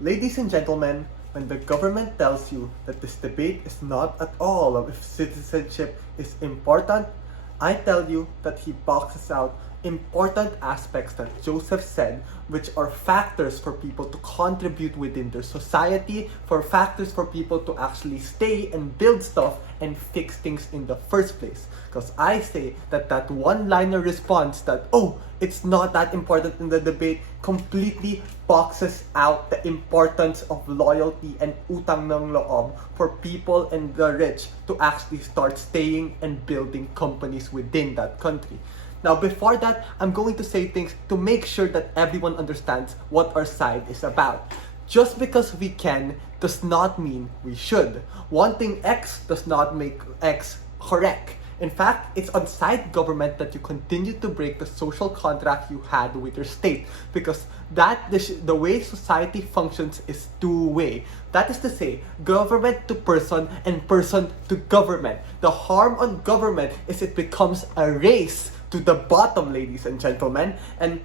Ladies and gentlemen, when the government tells you that this debate is not at all of if citizenship is important, I tell you that he boxes out important aspects that Joseph said, which are factors for people to contribute within their society, for factors for people to actually stay and build stuff and fix things in the first place. Because I say that that one-liner response that, oh, it's not that important in the debate, completely boxes out the importance of loyalty and utang ng loob for people and the rich to actually start staying and building companies within that country. Now, before that, I'm going to say things to make sure that everyone understands what our side is about. Just because we can does not mean we should. Wanting X does not make X correct. In fact, it's on side government that you continue to break the social contract you had with your state, because the way society functions is two-way. That is to say, government to person and person to government. The harm on government is it becomes a race to the bottom, ladies and gentlemen. And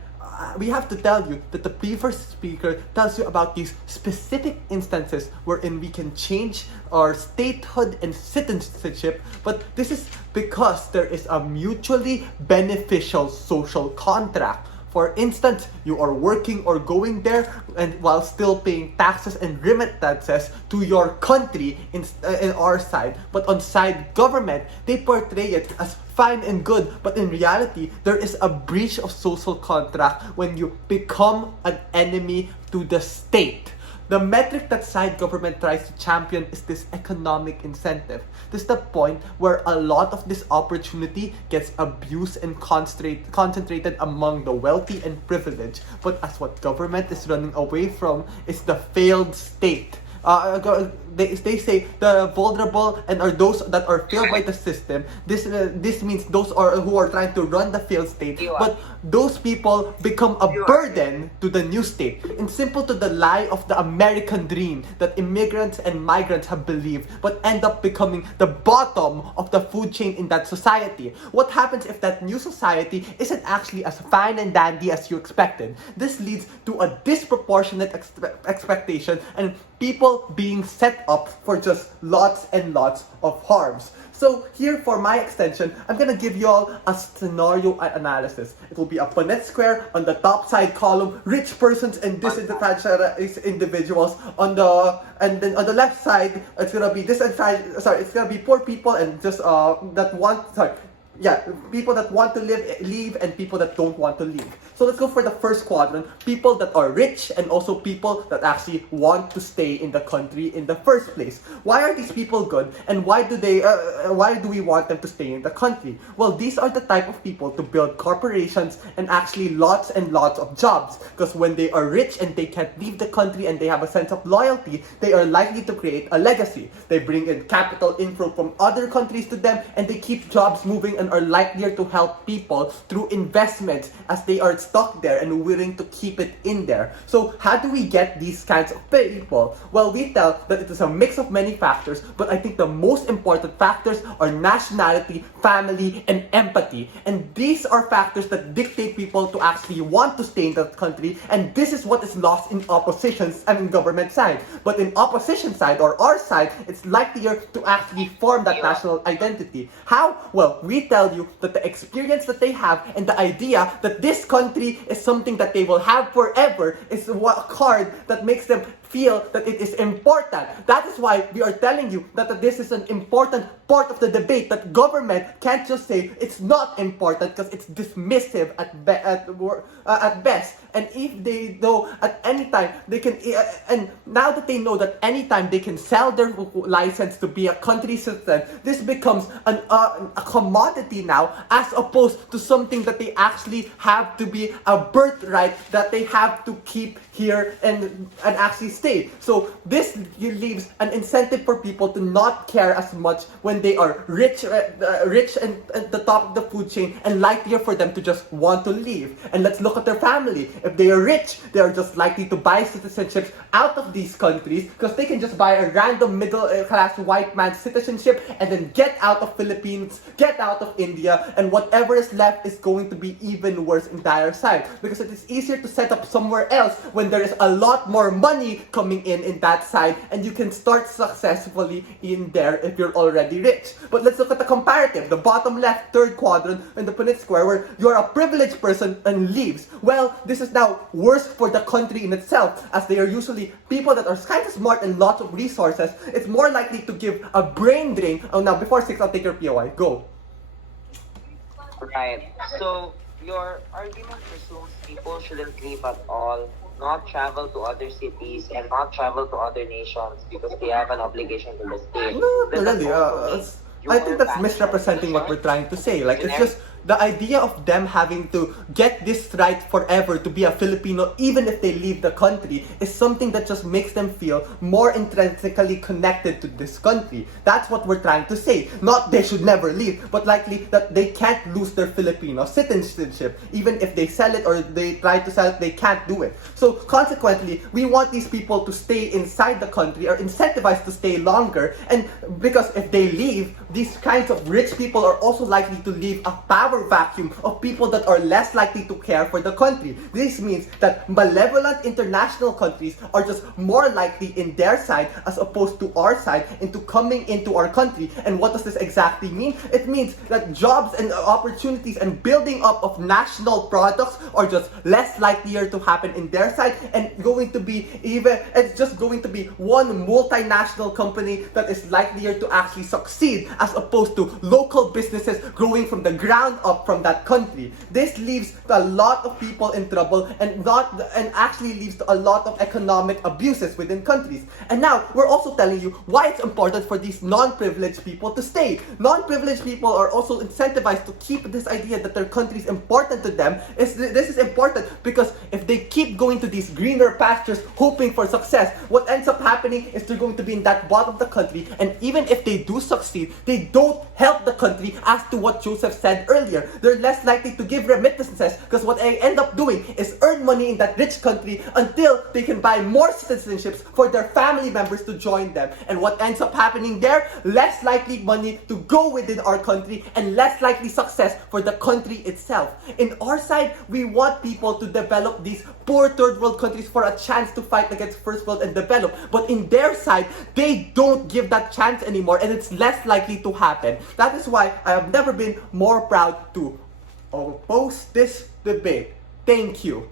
we have to tell you that the previous speaker tells you about these specific instances wherein we can change our statehood and citizenship, but this is because there is a mutually beneficial social contract. For instance, you are working or going there and while still paying taxes and remittances to your country in our side. But on side government, they portray it as fine and good. But in reality, there is a breach of social contract when you become an enemy to the state. The metric that side government tries to champion is this economic incentive. This is the point where a lot of this opportunity gets abused and concentrated among the wealthy and privileged. But as what government is running away from is the failed state. They say the vulnerable and are those that are failed by the system. This means those who are trying to run the failed state. But those people become a burden to the new state. And simple to the lie of the American dream that immigrants and migrants have believed, but end up becoming the bottom of the food chain in that society. What happens if that new society isn't actually as fine and dandy as you expected? This leads to a disproportionate expectation and people being set up for just lots and lots of harms. So here for my extension, I'm gonna give you all a scenario analysis. It will be a Punnett square on the top side column, rich persons and disenfranchised individuals on the, and then on the left side, it's gonna be it's gonna be poor people and just people that want to leave and people that don't want to leave. So let's go for the first quadrant, people that are rich and also people that actually want to stay in the country in the first place. Why are these people good and why do we want them to stay in the country? Well, these are the type of people to build corporations and actually lots and lots of jobs, because when they are rich and they can't leave the country and they have a sense of loyalty, they are likely to create a legacy. They bring in capital inflow from other countries to them and they keep jobs moving and are likelier to help people through investments as they are stuck there and willing to keep it in there. So how do we get these kinds of people? Well, we tell that it is a mix of many factors, but I think the most important factors are nationality, family, and empathy. And these are factors that dictate people to actually want to stay in that country, and this is what is lost in government side. But in opposition side or our side, it's likelier to actually form that national identity. How? Well, we tell you that the experience that they have and the idea that this country is something that they will have forever is a card that makes them feel that it is important. That is why we are telling you that this is an important part of the debate, that government can't just say it's not important because it's dismissive at best. And if they know at any time they can, and now that they know that anytime they can sell their license to be a country citizen, this becomes a commodity now, as opposed to something that they actually have to be a birthright that they have to keep here and actually stay. So this leaves an incentive for people to not care as much when they are rich and at the top of the food chain, and likelier for them to just want to leave. And let's look at their family. If they are rich, they are just likely to buy citizenships out of these countries because they can just buy a random middle class white man's citizenship and then get out of Philippines, get out of India, and whatever is left is going to be even worse in the other side, because it is easier to set up somewhere else when there is a lot more money coming in that side, and you can start successfully in there if you're already rich. But let's look at the comparative, the bottom left third quadrant in the Punnett square, where you're a privileged person and leaves. Well, this is now worse for the country in itself, as they are usually people that are kind of smart and lots of resources. It's more likely to give a brain drain. Oh, now before 6, I'll take your POI. Go. Right. So your argument presumes people shouldn't leave at all, not travel to other cities, and not travel to other nations because they have an obligation to the state. No, Does that really. also mean I think your that's family misrepresenting what we're nation? trying to say. Like, it's Generic? just the idea of them having to get this right forever to be a Filipino, even if they leave the country, is something that just makes them feel more intrinsically connected to this country. That's what we're trying to say. Not they should never leave, but likely that they can't lose their Filipino citizenship. Even if they sell it or they try to sell it, they can't do it. So consequently, we want these people to stay inside the country or incentivized to stay longer. And because if they leave, these kinds of rich people are also likely to leave a power vacuum of people that are less likely to care for the country. This means that malevolent international countries are just more likely in their side as opposed to our side into coming into our country. And what does this exactly mean? It means that jobs and opportunities and building up of national products are just less likelier to happen in their side, and it's just going to be one multinational company that is likelier to actually succeed as opposed to local businesses growing from the ground up from that country. This leaves a lot of people in trouble and actually leads to a lot of economic abuses within countries. And now we're also telling you why it's important for these non-privileged people to stay. Non-privileged people are also incentivized to keep this idea that their country is important to them. This is important because if they keep going to these greener pastures hoping for success, what ends up happening is they're going to be in that bottom of the country, and even if they do succeed, they don't help the country, as to what Joseph said earlier. They're less likely to give remittances because what they end up doing is earn money in that rich country until they can buy more citizenships for their family members to join them. And what ends up happening there? Less likely money to go within our country and less likely success for the country itself. In our side, we want people to develop these poor third world countries for a chance to fight against first world and develop. But in their side, they don't give that chance anymore, and it's less likely to happen. That is why I have never been more proud to oppose this debate. Thank you.